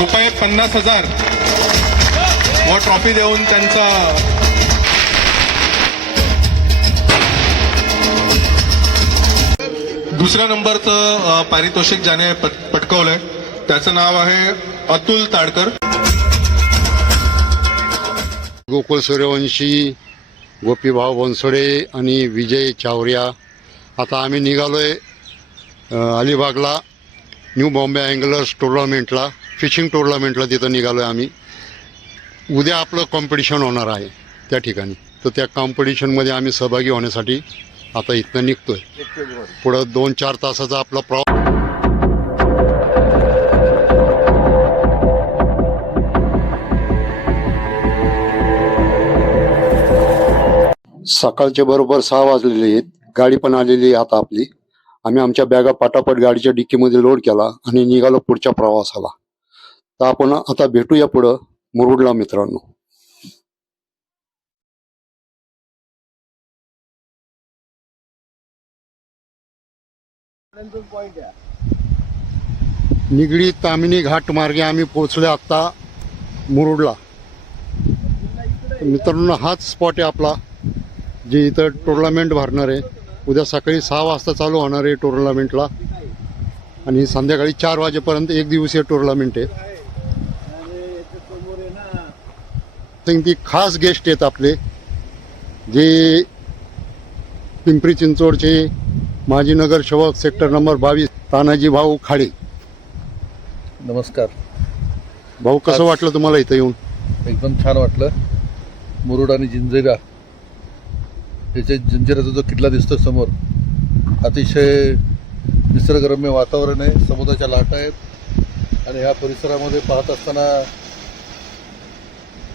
रुपये 50,000 व ट्रॉफी देऊन त्यांचा दुसऱ्या नंबरचं पारितोषिक ज्याने पटकवलंय त्याचं नाव आहे अतुल ताडकर. गोकुळ सूर्यवंशी, गोपीभाऊ बनसोडे आणि विजय चावरिया. आता आम्ही निघालोय अलिबागला न्यू बॉम्बे अँगलर्स टुर्नामेंटला, फिशिंग टुर्नामेंटला. तिथं निघालोय आम्ही. उद्या आपलं कॉम्पिटिशन होणार आहे त्या ठिकाणी. तर त्या कॉम्पिटिशनमध्ये आम्ही सहभागी होण्यासाठी आता इथनं निघतोय. पुढं 2-4 तासाचा आपला प्रवास. सकाळचे बरोबर 6 वाजलेले आहेत. गाडी पण आलेली आहे आता आपली. आम्ही आमच्या बॅगा पटापट गाडीच्या डिक्कीमध्ये लोड केला आणि निघालो पुढच्या प्रवासाला. तर आपण आता भेटूया पुढं मुरुडला मित्रांनो. निगडी तामिनी घाट मार्गे आम्ही पोहोचलो आता मुरुडला. मित्रांनो हाच स्पॉट आहे आपला, जे इथं टुर्नामेंट भरणार आहे. उद्या सकाळी 6 वाजता चालू होणार आहे टुर्नामेंटला आणि संध्याकाळी 4 वाजेपर्यंत एक दिवसीय टुर्नामेंट आहे. ती खास गेस्ट आहेत आपले, जे पिंपरी चिंचवडचे माजी नगरसेवक सेक्टर नंबर 22 तानाजी भाऊ खाडे. नमस्कार भाऊ, कसं वाटलं तुम्हाला इथं येऊन? एकदम छान वाटलं. मुरुड आणि जिंजिरा याच्या जिंजिराचा जो किल्ला दिसतो समोर, अतिशय निसर्गरम्य वातावरण आहे. समुद्राच्या लाटा आहेत आणि ह्या परिसरामध्ये पाहत असताना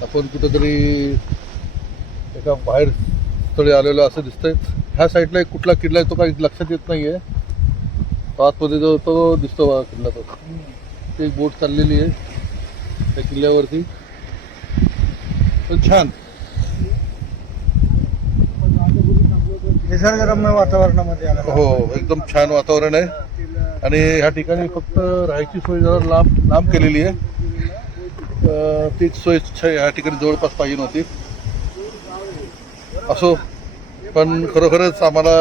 आपण कुठंतरी एका बाहेर स्थळी आलेलो असं दिसतंय. ह्या साईडला एक कुठला किल्ला आहे तो काही लक्षात येत नाही आहे. तो आतमध्ये जो तो दिसतो बघा किल्ला, तो ते एक बोट चाललेली आहे त्या किल्ल्यावरती. पण छान निसर्गरम्य वातावरणामध्ये आला. हो, एकदम छान वातावरण आहे. आणि ह्या ठिकाणी फक्त राहायची सोय जरा लांब केलेली आहे. तीच सोय ह्या ठिकाणी जवळपास पाहिजे नव्हती. असो, पण खरोखरच आम्हाला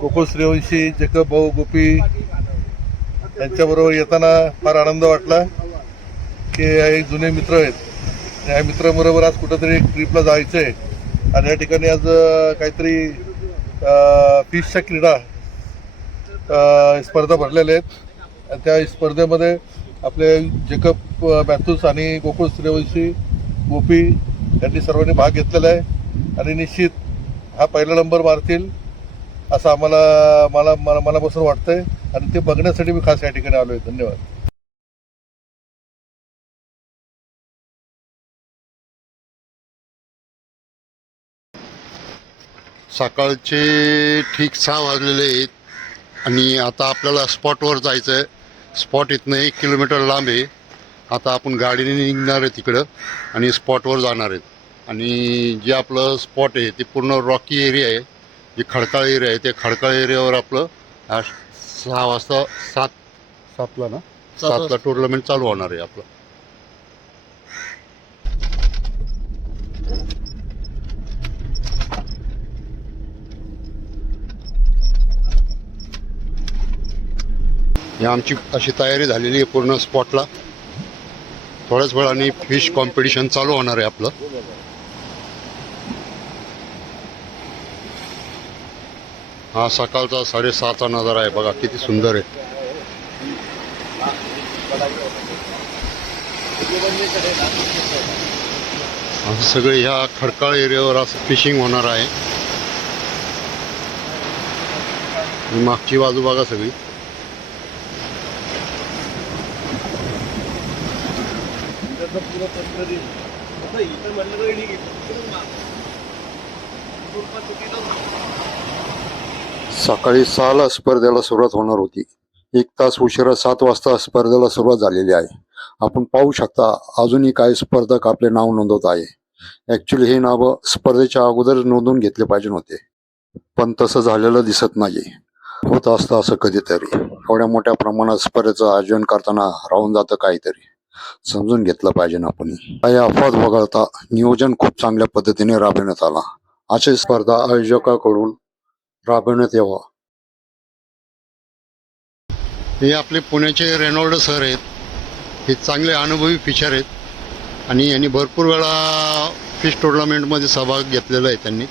गोकुळ सूर्यवंशी, जेकब भाऊ, गोपी यांच्याबरोबर येताना फार आनंद वाटला की एक जुने मित्र आहेत. ह्या मित्रांबरोबर आज कुठंतरी एक ट्रिपला जायचं आहे. आणि या ठिकाणी आज काहीतरी फिशच्या क्रीडा स्पर्धा भरलेल्या आहेत. आणि त्या स्पर्धेमध्ये आपले जेकब मॅथ्यूस आणि गोकुळ सूर्यवंशी, गोपी यांनी सर्वांनी भाग घेतलेला आहे. आणि निश्चित हा पहिला नंबर मारतील असं मला मनापासून वाटतंय. आणि ते बघण्यासाठी मी खास या ठिकाणी आलो आहे. धन्यवाद. सकाळचे ठीक 6 वाजलेले आहेत आणि आता आपल्याला स्पॉटवर जायचं आहे. स्पॉट इथनं 1 किलोमीटर लांब आहे. आता आपण गाडीने निघणार आहे तिकडं आणि स्पॉटवर जाणार आहेत. आणि जे आपलं स्पॉट आहे ते पूर्ण रॉकी एरिया आहे, जे खडकाळ एरिया आहे. ते खडकाळ एरियावर आपलं 6 वाजता 7ला टुर्नामेंट चालू होणार आहे आपलं. ही आमची अशी तयारी झालेली आहे पूर्ण स्पॉटला. थोड्याच वेळाने फिश कॉम्पिटिशन चालू होणार आहे आपलं. हा सकाळचा 6:30चा नजारा आहे बघा, किती सुंदर आहे. असं सगळे ह्या खडकाळ एरियावर असं फिशिंग होणार आहे. मागची बाजू बघा सगळी. सकाळी 6ला स्पर्धेला सुरुवात होणार होती. 1 तास उशिरा 7 वाजता स्पर्धेला सुरुवात झालेली आहे. आपण पाहू शकता अजूनही काही स्पर्धक आपले नाव नोंदवत आहे. ऍक्च्युली हे नाव स्पर्धेच्या अगोदर नोंदवून घेतले पाहिजे होते, पण तसं झालेलं दिसत नाही. होत असतं असं कधीतरी. एवढ्या मोठ्या प्रमाणात स्पर्धेचं आयोजन करताना राहून जातं काहीतरी. समजून घेतलं पाहिजे ना आपण. काही अफवाद वगळता नियोजन खूप चांगल्या पद्धतीने राबविण्यात आला. अशी स्पर्धा आयोजकाकडून राबविण्यात यावा. हे आपले पुण्याचे रेनॉल्ड सर आहेत. हे चांगले अनुभवी फिशर आहेत आणि यांनी भरपूर वेळा फिश टुर्नामेंटमध्ये सहभाग घेतलेला आहे त्यांनी.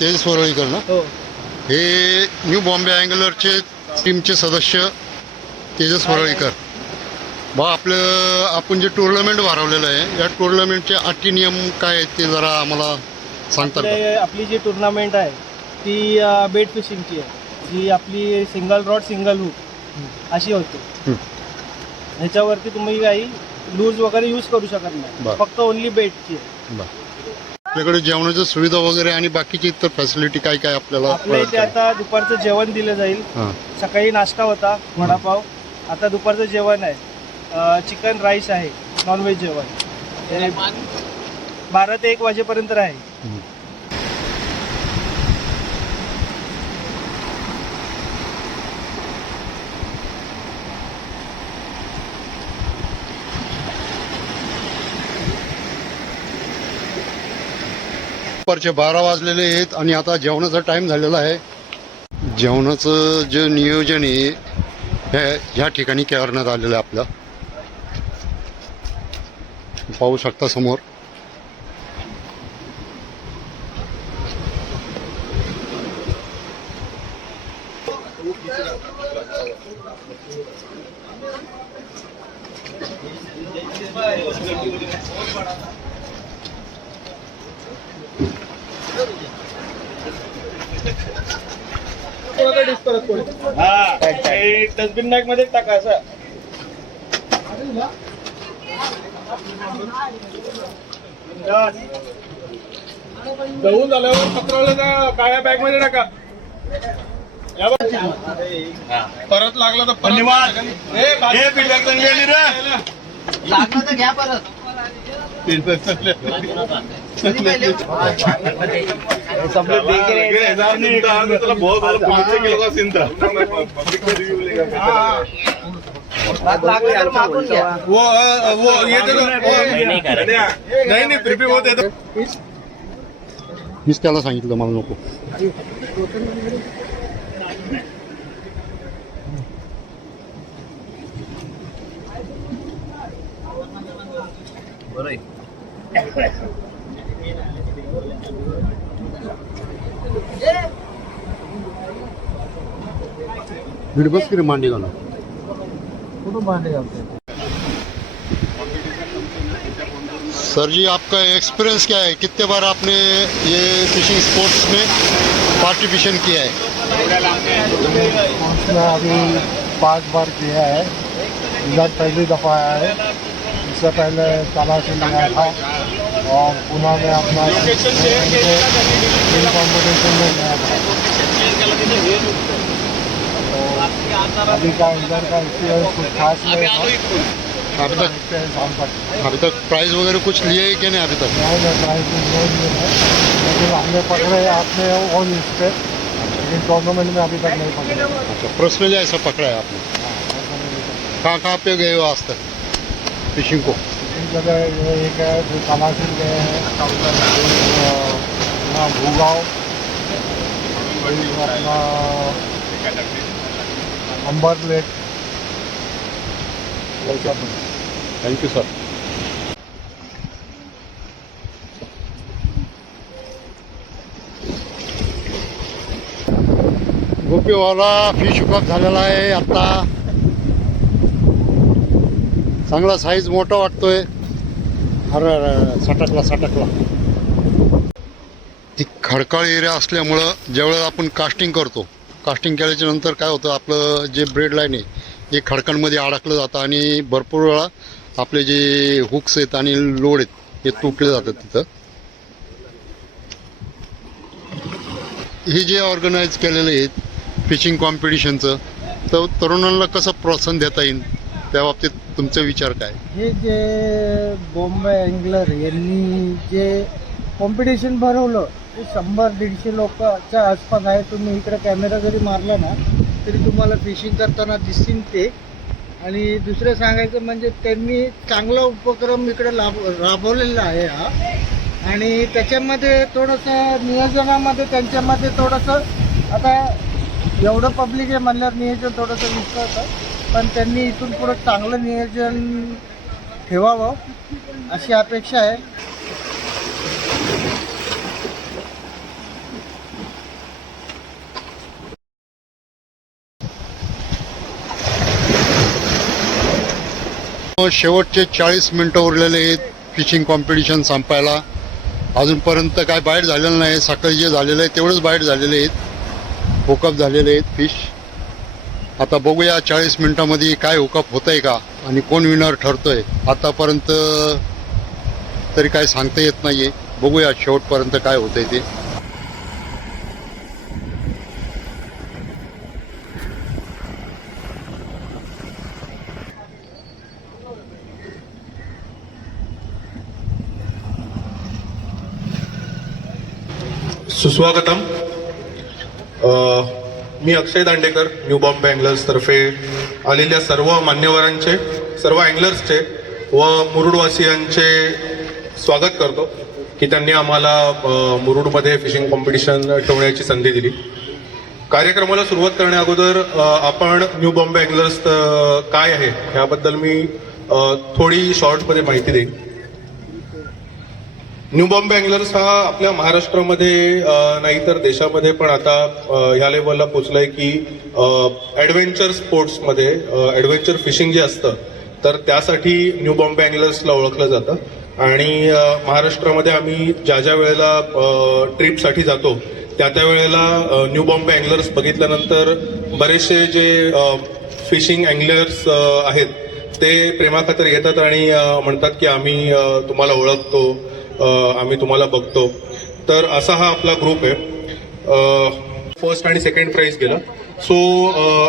तेजस वरळीकर ना, हे न्यू बॉम्बे अँगलरचे टीमचे सदस्य तेजस वरळीकर. बा आपलं आपण जे टुर्नामेंट भरवलेलं आहे या टुर्नामेंटचे अटी नियम काय आहेत ते जरा आम्हाला सांगता का? आपली जी टुर्नामेंट आहे ती बेट फिशिंगची आहे. जी आपली सिंगल रॉड सिंगल हुक अशी होते. ह्याच्यावरती तुम्ही काही लूज वगैरे यूज करू शकत नाही, फक्त ओनली बेटची आहे. आपल्याकडे जेवणाची सुविधा वगैरे आणि बाकीची इतर फॅसिलिटी काय काय आपल्याला? आपल्या इथे आता दुपारचं जेवण दिलं जाईल. सकाळी नाश्ता होता वडापाव, आता दुपारचं जेवण आहे. चिकन राईस आहे, नॉनव्हेज जेवण. हे 12 ते 1 वाजेपर्यंत आहे. दुपारचे 12 वाजलेले आहेत आणि आता जेवणाचा टाइम झालेला आहे. जेवणाचं जे नियोजन आहे हे ह्या ठिकाणी करण्यात आलेलं आहे. आपलं पाहू शकता समोर. डस्टबिन बॅग मध्ये टाका असं. गहू झाल्यावर पत्रावळ्याच्या काळ्या बॅग मध्ये टाका. परत लागला तर लागलं तर घ्या परत. मीच त्याला सांगितलं मला नको. बस फिर मांडी घाला. सर जी, आपका एक्सपीरियंस क्या है? कितने बार आपने ये फिशिंग स्पोर्ट्स में पार्टिसिपेशन किया है? उसमें अभी 5 बार किया है. इधर पहली दफ़ा आया है. इससे पहले तलाशी में आया था और पुणे में अपना कॉम्पिटिशन में गया था. तो अभी का इधर का एक्सपीरियंस कुछ खास नहीं था. अभी तक प्राइज वगैरह कुछ लिए है कि नहीं? अभी तक नहीं, प्राइज नहीं लिए है, लेकिन हमने पकड़े आपने ऑन इस पे, लेकिन टूर्नामेंट में अभी तक नहीं पकड़े. अच्छा, पर्सनली ऐसा पकड़ा है आपने? कहाँ पे गए हो आज तक फिशिंग को? इन जगह ये एक है जो तलाशी गए हैं, अपना भूगांव, अपना Ambar lake. Thank you sir. गोपीवाला फिश कप झालेला आहे आता. चांगला साईज मोठा वाटतोय. अरे सटकला ही खडकाळ एरिया असल्यामुळं ज्यावेळेला आपण कास्टिंग करतो, कास्टिंग केल्याच्या नंतर काय होतं, आपलं जे ब्रेड लाईन आहे हे खडकांमध्ये अडकलं जातं आणि भरपूर वेळा आपले जे हुक्स आहेत आणि लोड आहेत हे तुटले जातात तिथं. हे जे ऑर्गनाईज केलेलं आहे फिशिंग कॉम्पिटिशनचं, तर तरुणांना कसं प्रोत्साहन देता येईल त्या बाबतीत तुमचा विचार काय? हे जे बॉम्बे अँगलर यांनी जे कॉम्पिटिशन भरवलं ते 100-150 लोकांच्या आसपास आहे. तुम्ही इकडे कॅमेरा जरी मारला ना तरी तुम्हाला फिशिंग करताना दिसतील ते. आणि दुसरं सांगायचं म्हणजे त्यांनी चांगला उपक्रम इकडे राबवलेला आहे हा. आणि त्याच्यामध्ये थोडंसं नियोजनामध्ये त्यांच्यामध्ये थोडंसं, आता एवढं पब्लिक आहे म्हणल्यावर नियोजन थोडंसं विस्कळतं, पण त्यांनी इथून पुढं चांगलं नियोजन ठेवावं अशी अपेक्षा आहे. शेवटचे 40 मिनटं उरलेले आहेत फिशिंग कॉम्पिटिशन संपायला. अजूनपर्यंत काय बाईट झालेलं नाही. सकाळी जे झालेलं आहे तेवढंच बाईट झालेले आहेत, हुकअप झालेले आहेत फिश. आता बघूया 40 मिनटामध्ये काय हुकअप होत आहे का आणि कोण विनर ठरतोय. आतापर्यंत तरी काय सांगता येत नाही आहे. बघूया शेवटपर्यंत काय होत आहे ते. सुस्वागतम. मी अक्षय दांडेकर, न्यू बॉम्बे अँगलर्स तर्फे आलेल्या सर्व मान्यवरांचे, सर्व अँगलर्सचे व मुरुडवासियांचे स्वागत करतो की त्यांनी आम्हाला मुरुडमध्ये फिशिंग कॉम्पिटिशन ठेवण्याची संधी दिली. कार्यक्रमाला सुरुवात करण्या अगोदर आपण न्यू बॉम्बे अँगलर्स काय आहे याबद्दल मी थोडी शॉर्टमध्ये माहिती देईन. न्यू बॉम्बे अँगलर्स हा आपल्या महाराष्ट्रामध्ये नाही तर देशामध्ये पण आता ह्या लेवलला पोहोचलाय की ॲडव्हेंचर स्पोर्ट्समध्ये ॲडव्हेंचर फिशिंग जे असतं तर त्यासाठी न्यू बॉम्बे अँगलर्सला ओळखलं जातं. आणि महाराष्ट्रामध्ये आम्ही ज्या वेळेला ट्रिपसाठी जातो त्या वेळेला न्यू बॉम्बे अँगलर्स बघितल्यानंतर बरेचसे जे फिशिंग अँगलर्स आहेत ते प्रेमाखातर येतात आणि म्हणतात की आम्ही तुम्हाला ओळखतो, आम्ही तुम्हाला बघतो. तर असा हा आपला ग्रुप आहे. फर्स्ट आणि सेकंड प्राइज गेला. सो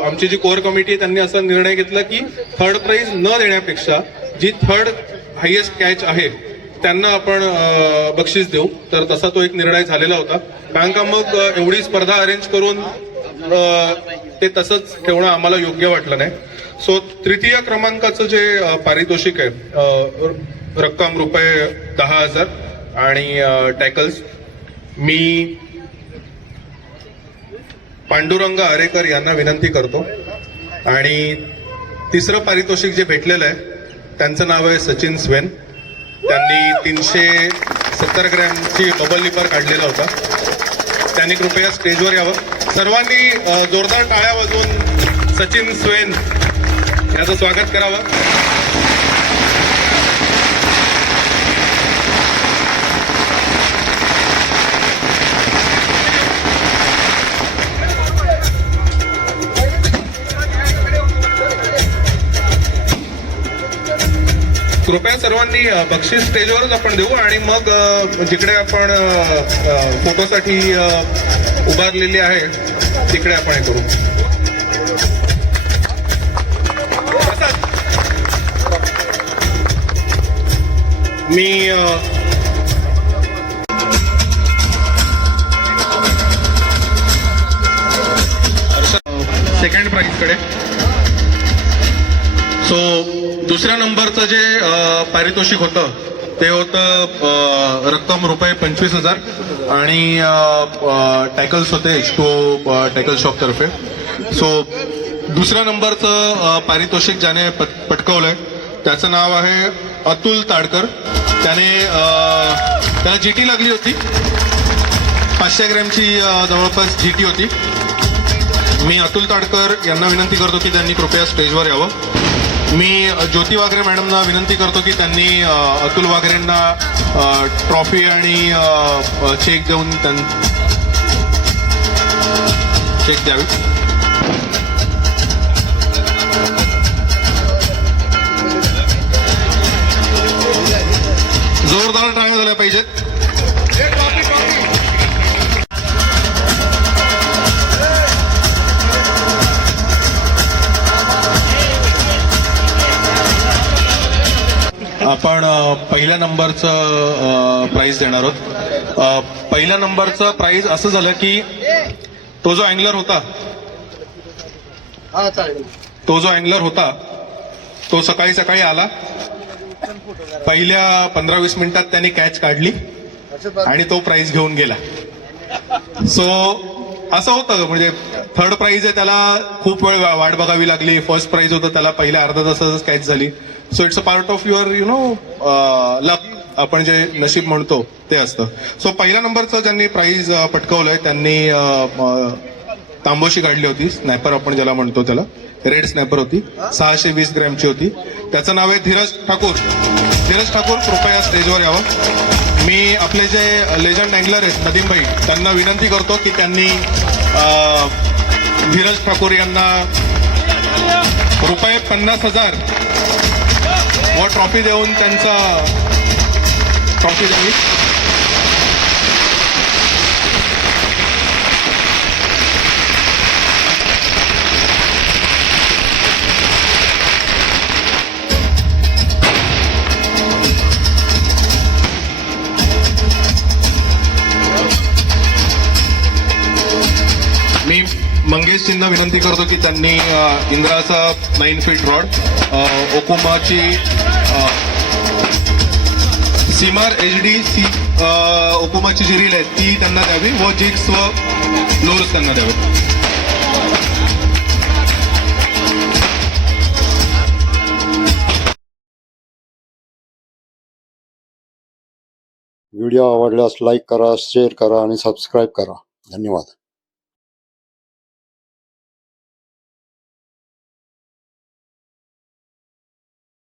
आमची जी कोर कमिटी आहे त्यांनी असा निर्णय घेतला की थर्ड प्राइज न देण्यापेक्षा जी थर्ड हायेस्ट कॅच आहे त्यांना आपण बक्षीस देऊ. तर तसा तो एक निर्णय झालेला होता. कारण का मग एवढी स्पर्धा अरेंज करून ते तसंच ठेवणं आम्हाला योग्य वाटलं नाही. सो तृतीय क्रमांकाचं जे पारितोषिक आहे रक्कम रुपये 10,000 आणि टॅकल्स, मी पांडुरंग आरेकर यांना विनंती करतो. आणि तिसरं पारितोषिक जे भेटलेलं आहे त्यांचं नाव आहे सचिन स्वेन. त्यांनी 370 ग्रॅमची बबल लिपर काढलेला होता. त्यांनी कृपया स्टेजवर यावं. सर्वांनी जोरदार टाळ्या वाजवून सचिन स्वेन याचं स्वागत करावं. कृपया सर्वांनी बक्षीस स्टेजवरच आपण देऊ आणि मग जिकडे आपण फोटोसाठी उभारलेली आहे तिकडे आपण हे करू. मी सेकंड प्राइज कडे. सो दुसऱ्या नंबरचं जे पारितोषिक होतं ते होतं रक्कम रुपये 25,000 आणि टॅकल्स होते H2O टॅकल शॉप तर्फे. सो दुसऱ्या नंबरचं पारितोषिक ज्याने पटकवलंय त्याचं नाव आहे अतुल ताडकर. त्याला GT लागली होती, 500 ग्रॅमची जवळपास GT होती. मी अतुल ताडकर यांना विनंती करतो की त्यांनी कृपया स्टेजवर यावं. मी ज्योती वाघरे मॅडमना विनंती करतो की त्यांनी अतुल वाघरेंना ट्रॉफी आणि चेक देऊन चेक द्यावी. जोरदार टाळ्या झाल्या पाहिजेत. आपण पहिल्या नंबरचं प्राइज देणार आहोत. पहिल्या नंबरचं प्राइज असं झालं की तो जो अँगलर होता तो सकाळी सकाळी आला. पहिल्या 15-20 मिनिटात त्याने कॅच काढली आणि तो प्राइज घेऊन गेला. सो असं होतं, म्हणजे थर्ड प्राइज आहे त्याला खूप वेळ वाट बघावी लागली. फर्स्ट प्राइज होतं त्याला पहिल्या अर्धा तासातच कॅच झाली. So it's a part of your luck, आपण जे नशीब म्हणतो ते असतं. सो पहिल्या नंबरचं ज्यांनी प्राइज पटकावलंय त्यांनी तांबोशी काढली होती, स्नॅपर आपण ज्याला म्हणतो त्याला, रेड स्नॅपर होती, 620 ग्रॅमची होती. त्याचं नाव आहे धीरज ठाकूर. धीरज ठाकूर कृपया स्टेजवर यावं. मी आपले जे लेजंड अँगलर आहेत नदीम भाई, त्यांना विनंती करतो की त्यांनी धीरज ठाकूर यांना रुपये 50,000 व ट्रॉफी देऊन त्यांचा ट्रॉफी द्यावी. मी मंगेशजींना विनंती करतो की त्यांनी इंद्राचा 9 फीट रॉड, ओकुमाची सीमार HD ओकुमाची जी रील आहे ती त्यांना द्यावी व जिग्स व लोर्स त्यांना द्यावे. व्हिडिओ आवडल्यास लाईक करा, शेअर करा आणि सबस्क्राईब करा. धन्यवाद.